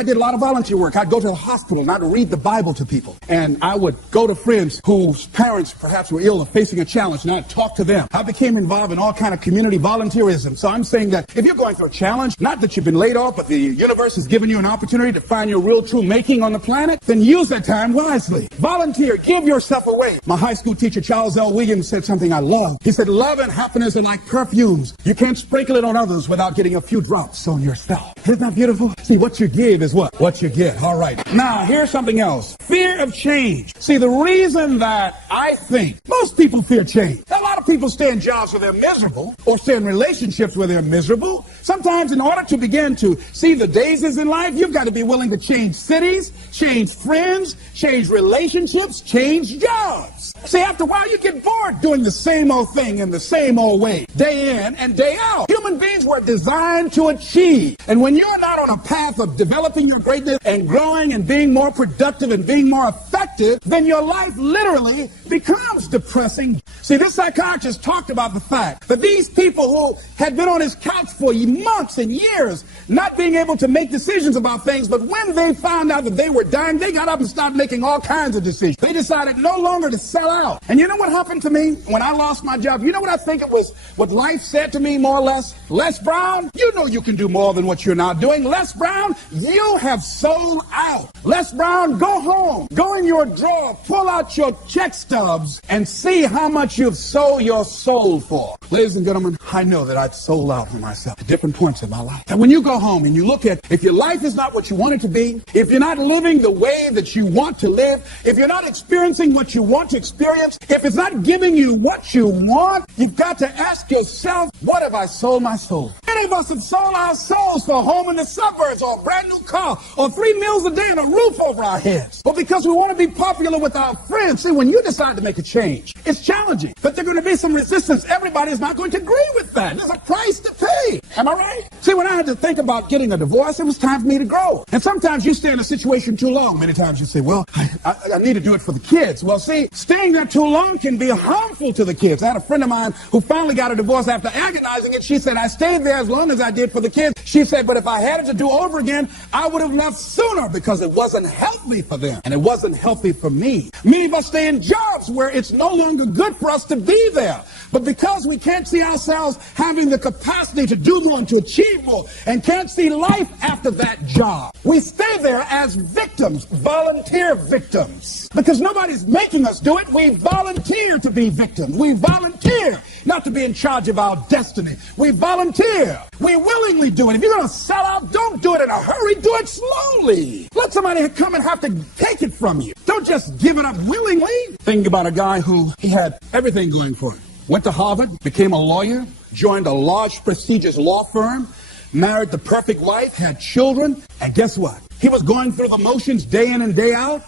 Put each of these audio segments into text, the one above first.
I did a lot of volunteer work. I'd go to the hospital and I'd read the Bible to people. And I would go to friends whose parents perhaps were ill or facing a challenge, and I'd talk to them. I became involved in all kind of community volunteerism. So I'm saying that if you're going through a challenge, not that you've been laid off, but the universe has given you an opportunity to find your real true making on the planet, then use that time wisely. Volunteer, give yourself away. My high school teacher, Charles L. Williams, said something I love. He said, love and happiness are like perfumes. You can't sprinkle it on others without getting a few drops on yourself. Isn't that beautiful? See, what you give is what you get. All right. Now, here's something else. Fear of change. See, the reason that I think most people fear change. A lot of people stay in jobs where they're miserable or stay in relationships where they're miserable. Sometimes in order to begin to see the daisies in life, you've got to be willing to change cities, change friends, change relationships, change jobs. See, after a while, you get bored doing the same old thing in the same old way, day in and day out. Human beings were designed to achieve. And when you're not on a path of developing your greatness and growing and being more productive and being more effective, then your life literally becomes depressing. See, this psychiatrist talked about the fact that these people who had been on his couch for months and years, not being able to make decisions about things, but when they found out that they were dying, they got up and started making all kinds of decisions. They decided no longer to sell out. And you know what happened to me when I lost my job? You know what I think it was, what life said to me more or less? Les Brown, you know you can do more than what you're not doing. Les Brown, you have sold out. Les Brown, go home. Go in your drawer, pull out your check stubs, and see how much you've sold your soul for. Ladies and gentlemen, I know that I've sold out for myself at different points in my life. And when you go home and you look at, if your life is not what you want it to be, if you're not living the way that you want to live, if you're not experiencing what you want to experience, if it's not giving you what you want, you've got to ask yourself, what have I sold my soul? Many of us have sold our souls for a home in the suburbs or a brand new car or 3 meals a day and a roof over our heads. But because we want to be popular with our friends, see, when you decide to make a change, it's challenging, but there's going to be some resistance. Everybody is not going to agree with that. There's a price to pay. Am I right? See, when I had to think about getting a divorce, it was time for me to grow. And sometimes you stay in a situation too long. Many times you say, well, I need to do it for the kids. Well, see, staying there too long can be harmful to the kids. I had a friend of mine who finally got a divorce after agonizing it. She said, I stayed there as long as I did for the kids. She said, but if I had it to do over again, I would have left sooner because it wasn't healthy for them. And it wasn't healthy for me. Many of us stay in jobs where it's no longer good for us to be there. But because we can't see ourselves having the capacity to do more and to achieve more and can't see life after that job, we stay there as victims, volunteer victims. Because nobody's making us do it. We volunteer to be victims. We volunteer not to be in charge of our destiny. We volunteer. We willingly do it. If you're going to sell out, don't do it in a hurry. Do it slowly. Let somebody come and have to take it from you. Don't just give it up willingly. Think about a guy who he had everything going for him. Went to Harvard, became a lawyer, joined a large, prestigious law firm, married the perfect wife, had children, and guess what? He was going through the motions day in and day out,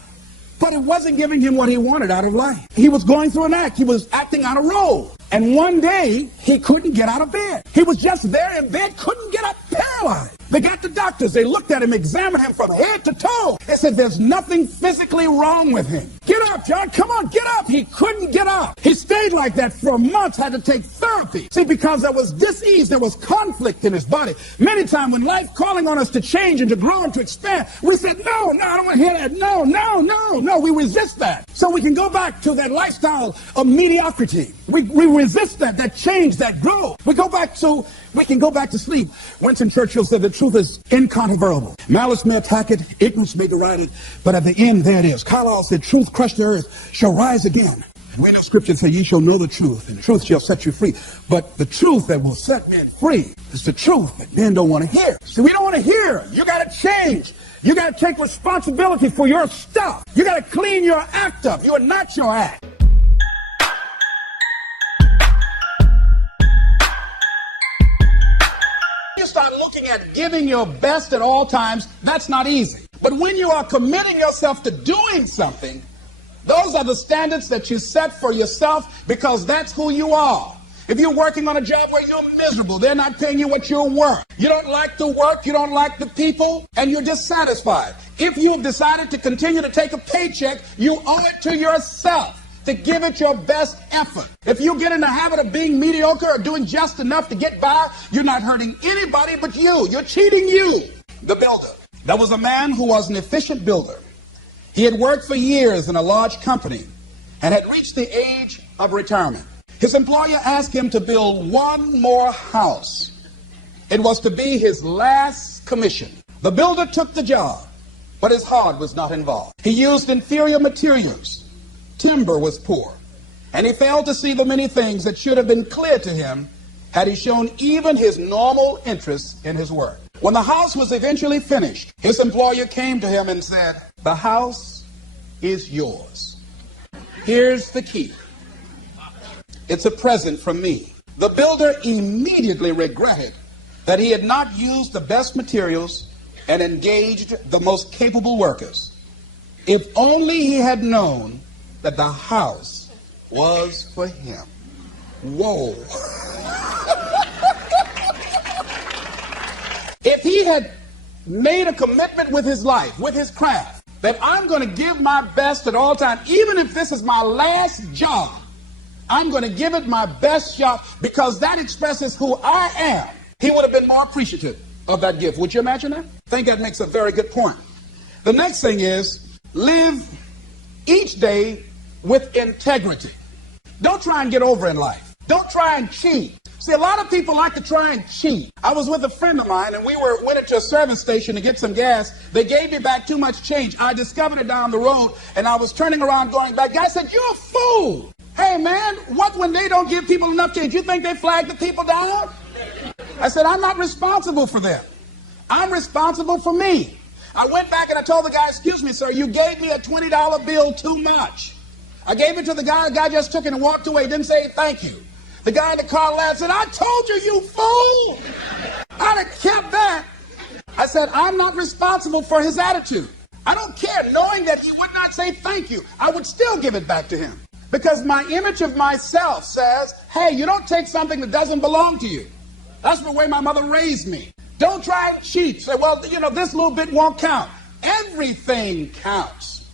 but it wasn't giving him what he wanted out of life. He was going through an act. He was acting out a role. And one day, he couldn't get out of bed. He was just there in bed, couldn't get up, paralyzed. They got the doctors. They looked at him, examined him from head to toe. They said, there's nothing physically wrong with him. Get up, John. Come on, get up. He couldn't get up. He stayed like that for months, had to take therapy. See, because there was dis-ease, there was conflict in his body. Many times when life calling on us to change and to grow and to expand, we said, no, I don't want to hear that. No, we resist that. So we can go back to that lifestyle of mediocrity. We resist that change, that growth. We can go back to sleep. Winston Churchill said the truth is incontrovertible. Malice may attack it, ignorance may deride it, but at the end, there it is. Carlyle said, truth crushed to earth shall rise again. We know scripture say, ye shall know the truth, and the truth shall set you free. But the truth that will set men free is the truth that men don't want to hear. See, we don't want to hear. You got to change. You got to take responsibility for your stuff. You got to clean your act up. You are not your act. You start looking at giving your best at all times, that's not easy. But when you are committing yourself to doing something, those are the standards that you set for yourself because that's who you are. If you're working on a job where you're miserable, they're not paying you what you're worth. You don't like the work, you don't like the people, and you're dissatisfied. If you've decided to continue to take a paycheck, you owe it to yourself to give it your best effort. If you get in the habit of being mediocre or doing just enough to get by, you're not hurting anybody but you. You're cheating you, the builder. There was a man who was an efficient builder. He had worked for years in a large company and had reached the age of retirement. His employer asked him to build one more house. It was to be his last commission. The builder took the job, but his heart was not involved. He used inferior materials. Timber was poor, and he failed to see the many things that should have been clear to him had he shown even his normal interest in his work. When the house was eventually finished, his employer came to him and said, "The house is yours. Here's the key. It's a present from me." The builder immediately regretted that he had not used the best materials and engaged the most capable workers. If only he had known that the house was for him. Whoa. If he had made a commitment with his life, with his craft, that I'm going to give my best at all times, even if this is my last job, I'm going to give it my best shot because that expresses who I am, he would have been more appreciative of that gift. Would you imagine that? I think that makes a very good point. The next thing is live each day with integrity. Don't try and get over in life. Don't try and cheat. See, a lot of people like to try and cheat. I was with a friend of mine, and we went into a service station to get some gas. They gave me back too much change. I discovered it down the road, and I was turning around going back. Guy said, "You're a fool." Hey, man, what when they don't give people enough change? You think they flag the people down? I said, I'm not responsible for them. I'm responsible for me. I went back and I told the guy, "Excuse me, sir, you gave me a $20 bill too much." I gave it to the guy just took it and walked away, didn't say thank you. The guy in the car laughed and said, "I told you, you fool." I'd have kept that. I said, I'm not responsible for his attitude. I don't care. Knowing that he would not say thank you, I would still give it back to him. Because my image of myself says, hey, you don't take something that doesn't belong to you. That's the way my mother raised me. Don't try and cheat. Say, well, this little bit won't count. Everything counts.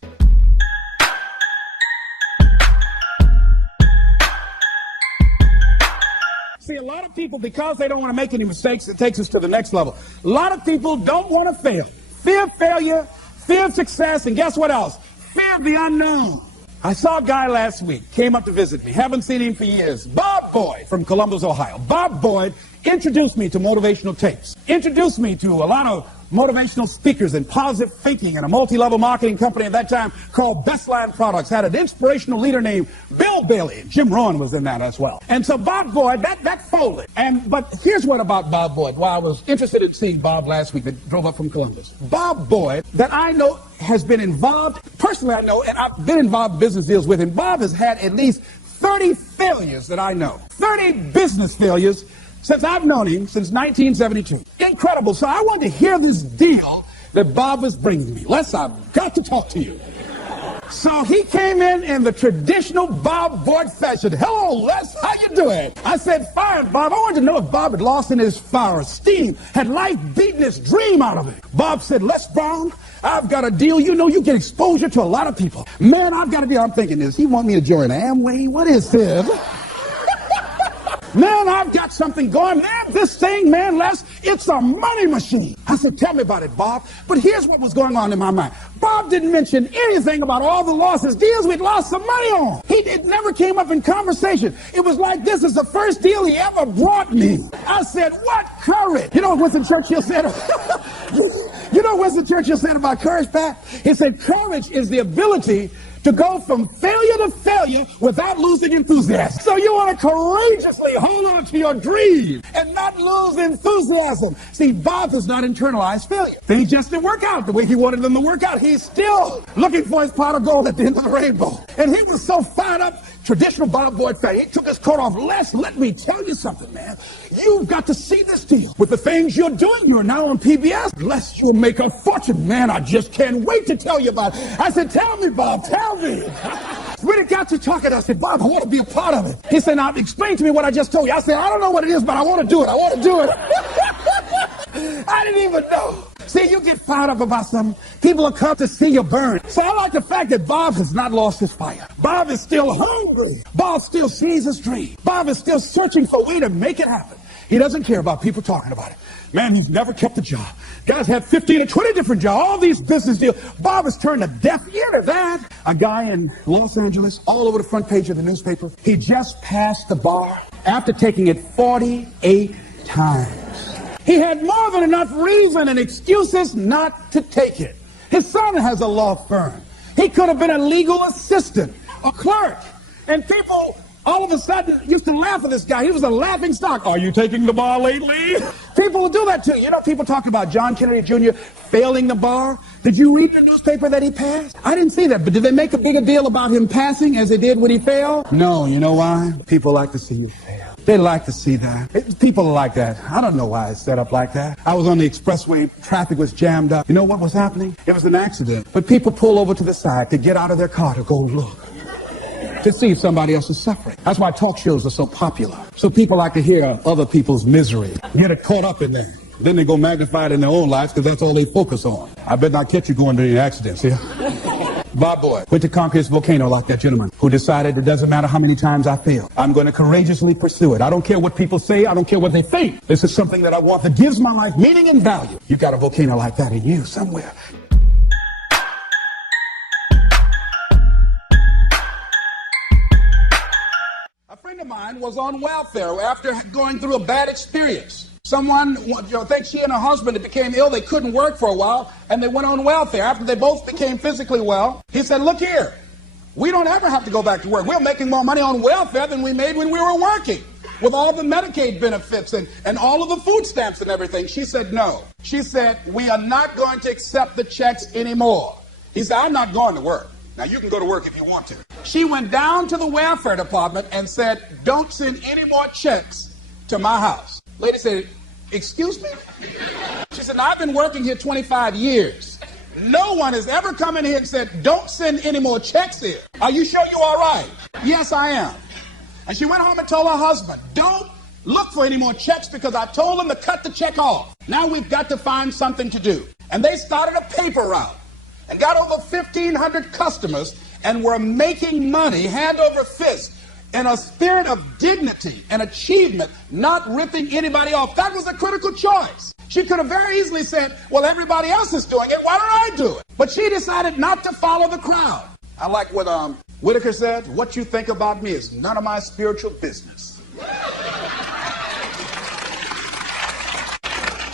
See, a lot of people, because they don't want to make any mistakes, it takes us to the next level. A lot of people don't want to fail. Fear of failure, fear of success, and guess what else? Fear of the unknown. I saw a guy last week, came up to visit me, haven't seen him for years. Bob Boyd from Columbus, Ohio. Bob Boyd introduced me to motivational tapes, introduced me to a lot of motivational speakers and positive thinking, and a multi-level marketing company at that time called Bestline Products had an inspirational leader named Bill Bailey. Jim Rohn was in that as well. And so Bob Boyd, that folded. But here's what about Bob Boyd. Well, I was interested in seeing Bob last week that drove up from Columbus. Bob Boyd, that I know has been involved, personally I know, and I've been involved in business deals with him. Bob has had at least 30 failures that I know. 30 business failures since I've known him since 1972. Incredible. So I wanted to hear this deal that Bob was bringing me. Les, I've got to talk to you. So he came in the traditional Bob Boyd fashion. "Hello, Les, how you doing?" I said, "Fine, Bob." I wanted to know if Bob had lost in his fire, steam, had life beaten his dream out of him. Bob said, "Les Brown, I've got a deal. You get exposure to a lot of people. Man, I've got a deal." I'm thinking, does he want me to join Amway? What is this? Man, I've got something going. Man, this thing, man, Les, it's a money machine. I said, "Tell me about it, Bob." But here's what was going on in my mind. Bob didn't mention anything about all the losses, deals we'd lost some money on. It never came up in conversation. It was like, this is the first deal he ever brought me. I said, "What courage?" You know what Winston Churchill said? You know what Winston Churchill said about courage, Pat? He said, courage is the ability to go from failure to failure without losing enthusiasm. So you want to courageously hold on to your dream and not lose enthusiasm. See, Bob does not internalize failure. Things just didn't work out the way he wanted them to work out. He's still looking for his pot of gold at the end of the rainbow. And he was so fired up, traditional Bob Boyd fan. He took his coat off. Les, let me tell you something, man. You've got to see this deal. With the things you're doing, you're now on PBS. Les, you'll make a fortune. Man, I just can't wait to tell you about it. I said, "Tell me, Bob, tell me." When it got to talking, I said, "Bob, I want to be a part of it." He said, "Now explain to me what I just told you." I said, "I don't know what it is, but I want to do it. I want to do it." I didn't even know. See, you get fired up about something, people will come to see you burn. So I like the fact that Bob has not lost his fire. Bob is still hungry. Bob still sees his dream. Bob is still searching for a way to make it happen. He doesn't care about people talking about it. Man, he's never kept a job. Guys had 15 or 20 different jobs, all these business deals. Bob has turned a deaf ear to that. A guy in Los Angeles, all over the front page of the newspaper, he just passed the bar after taking it 48 times. He had more than enough reason and excuses not to take it. His son has a law firm. He could have been a legal assistant, a clerk. And people all of a sudden used to laugh at this guy. He was a laughing stock. Are you taking the bar lately? People will do that too. You know, people talk about John Kennedy Jr. failing the bar. Did you read the newspaper that he passed? I didn't see that, but did they make a bigger deal about him passing as they did when he failed? No, you know why? People like to see you fail. They like to see that. People are like that. I don't know why it's set up like that. I was on the expressway, traffic was jammed up. You know what was happening? It was an accident. But people pull over to the side to get out of their car to go look, to see if somebody else is suffering. That's why talk shows are so popular. So people like to hear other people's misery, get it caught up in there. Then they go magnify it in their own lives because that's all they focus on. I bet not catch you going to any accidents, yeah? Bob Boy went to conquer his volcano like that gentleman who decided it doesn't matter how many times I fail. I'm going to courageously pursue it. I don't care what people say. I don't care what they think. This is something that I want that gives my life meaning and value. You've got a volcano like that in you somewhere. A friend of mine was on welfare after going through a bad experience. Someone, I think she and her husband became ill. They couldn't work for a while, and they went on welfare. After they both became physically well, he said, look here, we don't ever have to go back to work. We're making more money on welfare than we made when we were working, with all the Medicaid benefits and all of the food stamps and everything. She said, no. She said, we are not going to accept the checks anymore. He said, I'm not going to work. Now, you can go to work if you want to. She went down to the welfare department and said, don't send any more checks to my house. Lady said, excuse me? She said, now, I've been working here 25 years. No one has ever come in here and said, don't send any more checks here. Are you sure you're all right? Yes, I am. And she went home and told her husband, don't look for any more checks because I told them to cut the check off. Now we've got to find something to do. And they started a paper route and got over 1,500 customers and were making money hand over fist in a spirit of dignity and achievement, not ripping anybody off. That was a critical choice. She could have very easily said, well, everybody else is doing it. Why don't I do it? But she decided not to follow the crowd. I like what Whitaker said, what you think about me is none of my spiritual business.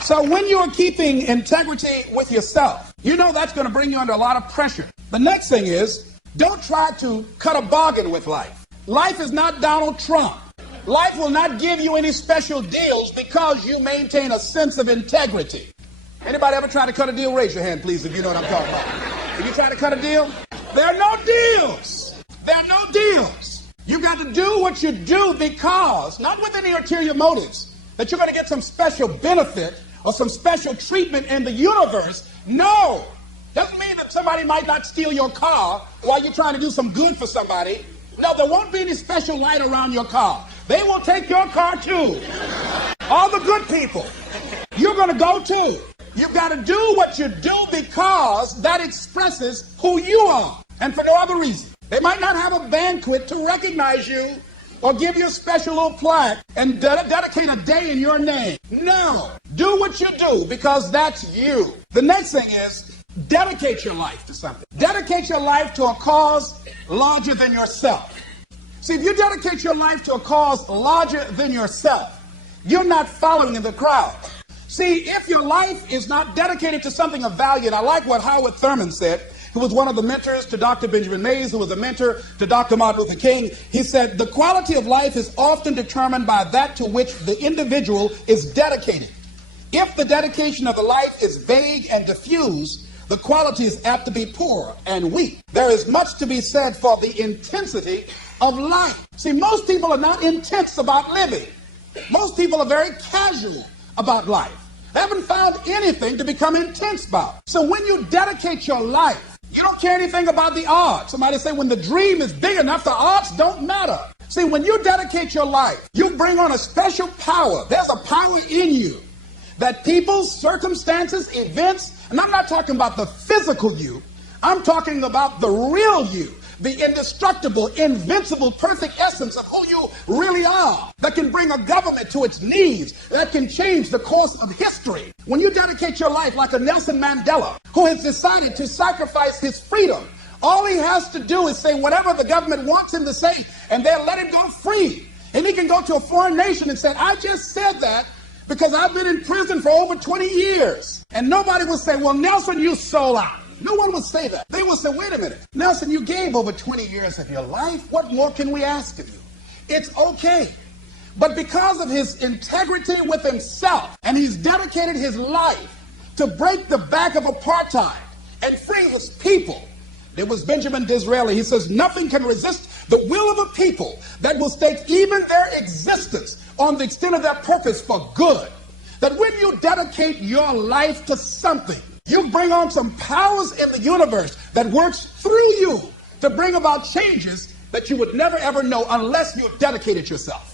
So when you're keeping integrity with yourself, you know that's going to bring you under a lot of pressure. The next thing is, don't try to cut a bargain with life. Life is not Donald Trump. Life will not give you any special deals because you maintain a sense of integrity. Anybody ever try to cut a deal? Raise your hand, please, if you know what I'm talking about. Have you tried to cut a deal? There are no deals. There are no deals. You got to do what you do because, not with any ulterior motives, that you're going to get some special benefit or some special treatment in the universe. No. Doesn't mean that somebody might not steal your car while you're trying to do some good for somebody. No, there won't be any special light around your car. They will take your car too. All the good people. You're going to go too. You've got to do what you do because that expresses who you are and for no other reason. They might not have a banquet to recognize you or give you a special little plaque and dedicate a day in your name. No. Do what you do because that's you. The next thing is dedicate your life to something. Dedicate your life to a cause larger than yourself. See, if you dedicate your life to a cause larger than yourself, you're not following in the crowd. See, if your life is not dedicated to something of value, and I like what Howard Thurman said, who was one of the mentors to Dr. Benjamin Mays, who was a mentor to Dr. Martin Luther King. He said, the quality of life is often determined by that to which the individual is dedicated. If the dedication of the life is vague and diffuse, the quality is apt to be poor and weak. There is much to be said for the intensity of life. See, most people are not intense about living. Most people are very casual about life. They haven't found anything to become intense about. So when you dedicate your life, you don't care anything about the odds. Somebody say when the dream is big enough, the odds don't matter. See, when you dedicate your life, you bring on a special power. There's a power in you that people, circumstances, events, and I'm not talking about the physical you, I'm talking about the real you. the indestructible, invincible, perfect essence of who you really are, that can bring a government to its knees, that can change the course of history. When you dedicate your life like a Nelson Mandela, who has decided to sacrifice his freedom, all he has to do is say whatever the government wants him to say, and they'll let him go free. And he can go to a foreign nation and say, I just said that because I've been in prison for over 20 years. And nobody will say, well, Nelson, you sold out. No one will say that. They will say, wait a minute, Nelson, you gave over 20 years of your life. What more can we ask of you? It's okay. But because of his integrity with himself, and he's dedicated his life to break the back of apartheid and free his people. There was Benjamin Disraeli. He says, nothing can resist the will of a people that will stake even their existence on the extent of their purpose for good. That when you dedicate your life to something, you bring on some powers in the universe that works through you to bring about changes that you would never ever know unless you dedicated yourself.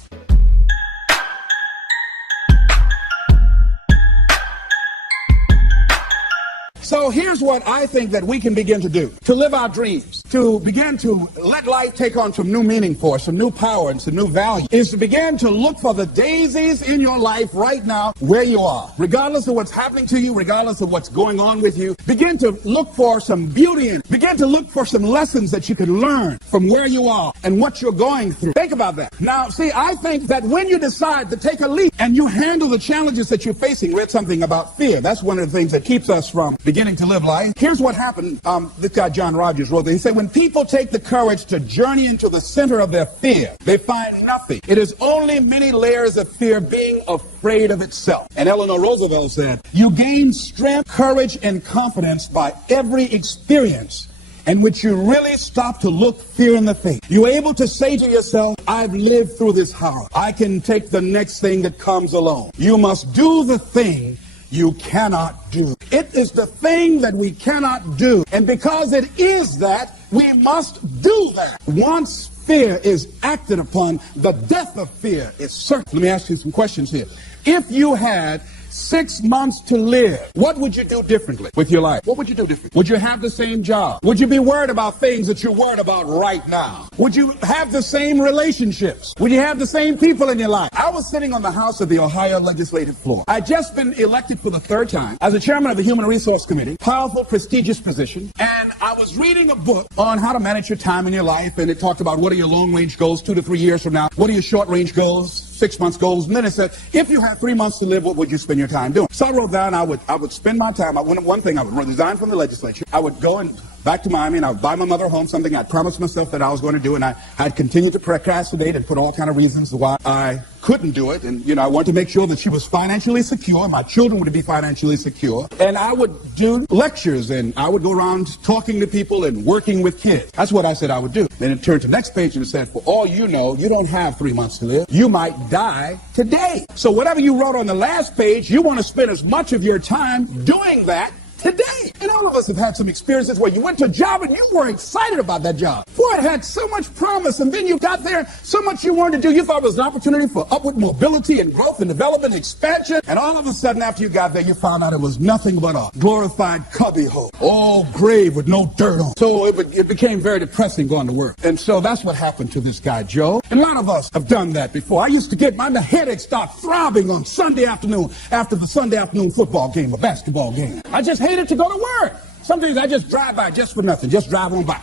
So here's what I think that we can begin to do to live our dreams, to begin to let life take on some new meaning for us, some new power and some new value, is to begin to look for the daisies in your life right now where you are. Regardless of what's happening to you, regardless of what's going on with you, begin to look for some beauty in it. Begin to look for some lessons that you can learn from where you are and what you're going through. Think about that. Now, see, I think that when you decide to take a leap and you handle the challenges that you're facing, read something about fear. That's one of the things that keeps us from beginning to live life. Here's what happened. This guy John Rogers wrote that. He said, when people take the courage to journey into the center of their fear, they find nothing. It is only many layers of fear being afraid of itself. And Eleanor Roosevelt said, you gain strength, courage, and confidence by every experience in which you really stop to look fear in the face. You're able to say to yourself, I've lived through this horror. I can take the next thing that comes along. You must do the thing you cannot do. It is the thing that we cannot do. And because it is that, we must do that. Once fear is acted upon, the death of fear is certain. Let me ask you some questions here. If you had 6 months to live, what would you do differently with your life? What would you do differently? Would you have the same job? Would you be worried about things that you're worried about right now? Would you have the same relationships? Would you have the same people in your life? I was sitting on the House of the Ohio legislative floor. I'd just been elected for the 3rd time as the chairman of the Human Resource Committee, powerful, prestigious position, and I was reading a book on how to manage your time in your life, and it talked about what are your long-range goals 2 to 3 years from now, what are your short-range goals, 6 months goals, and then it said, if you have 3 months to live, what would you spend your time doing? So I wrote down I would spend my time, one thing, I would resign from the legislature, I would go and back to Miami, and I would buy my mother a home, something I'd promised myself that I was going to do, and I'd continue to procrastinate and put all kind of reasons why I couldn't do it, and I wanted to make sure that she was financially secure, my children would be financially secure, and I would do lectures, and I would go around talking to people and working with kids. That's what I said I would do. Then it turned to the next page and it said, for all you know, you don't have 3 months to live. You might die today. So whatever you wrote on the last page, you want to spend as much of your time doing that today. And all of us have had some experiences where you went to a job and you were excited about that job. Boy, it had so much promise, and then you got there, so much you wanted to do. You thought it was an opportunity for upward mobility and growth and development and expansion. And all of a sudden, after you got there, you found out it was nothing but a glorified cubbyhole, all grave with no dirt on. So it became very depressing going to work. And so that's what happened to this guy, Joe. And a lot of us have done that before. I used to get my headache start throbbing on Sunday afternoon after the Sunday afternoon football game or basketball game. I just hated to go to work. Some days I just drive by just for nothing, just drive on by.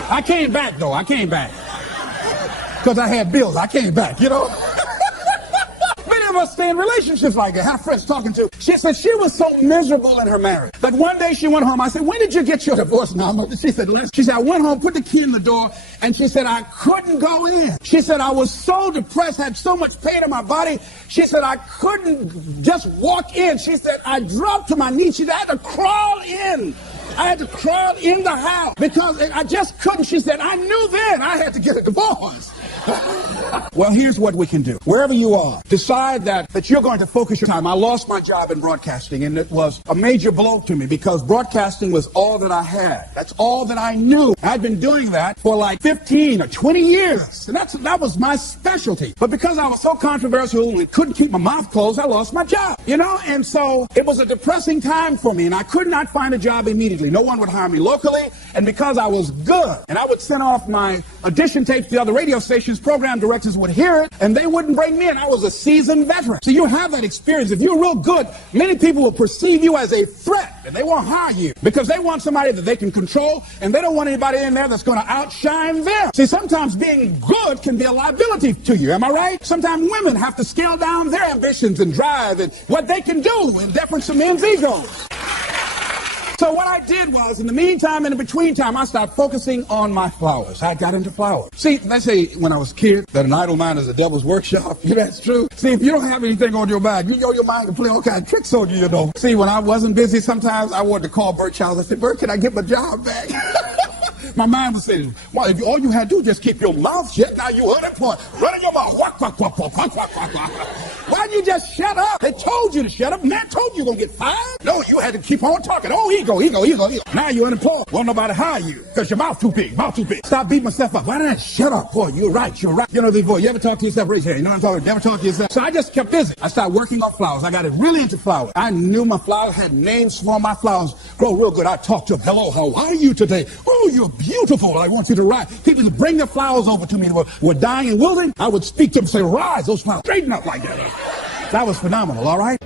I came back, though. I came back. Because I had bills. I came back, Many of us stay in relationships like that. I have friends talking to. She said she was so miserable in her marriage that one day she went home. I said, when did you get your divorce now? She said, I went home, put the key in the door, and she said, I couldn't go in. She said, I was so depressed, had so much pain in my body. She said, I couldn't just walk in. She said, I dropped to my knees. She said, I had to crawl in. I had to crawl in the house because I just couldn't. She said, I knew then I had to get a divorce. Well, here's what we can do. Wherever you are, decide that you're going to focus your time. I lost my job in broadcasting, and it was a major blow to me because broadcasting was all that I had. That's all that I knew. I'd been doing that for like 15 or 20 years, and that was my specialty. But because I was so controversial and couldn't keep my mouth closed, I lost my job, and so it was a depressing time for me, and I could not find a job immediately. No one would hire me locally, and because I was good, and I would send off my audition tapes to the other radio stations, program directors would hear it, and they wouldn't bring me in. I was a seasoned veteran. So you have that experience. If you're real good, many people will perceive you as a threat, and they won't hire you because they want somebody that they can control, and they don't want anybody in there that's going to outshine them. See, sometimes being good can be a liability to you. Am I right? Sometimes women have to scale down their ambitions and drive and what they can do in deference to men's egos. So what I did was, in the meantime, in the between time, I started focusing on my flowers. I got into flowers. See, they say when I was a kid that an idle mind is a devil's workshop. That's true. See, if you don't have anything on your mind, your mind can play all kinds of tricks on you, See, when I wasn't busy, sometimes I wanted to call Bert Childs. I said, Bert, can I get my job back? My mind would say, well, if all you had to do is just keep your mouth shut, now you unemployed. Running your mouth. Why didn't you just shut up? They told you to shut up. Man told you you're going to get fired. No, you had to keep on talking. Oh, ego. Now you're unemployed. Won't nobody hire you because your mouth too big. Stop beating myself up. Why didn't I shut up? Boy, you're right. Before, you ever talk to yourself? Raise your hand. You know what I'm talking about? You ever talk to yourself? So I just kept busy. I started working on flowers. I got it really into flowers. I knew my flowers had names for my flowers. Grow real good. I talked to them. Hello, how are you today? Oh, you're beautiful. I want you to rise. People would bring their flowers over to me that were dying and wilting. I would speak to them and say, rise, those flowers. Straighten up like that. That was phenomenal, all right?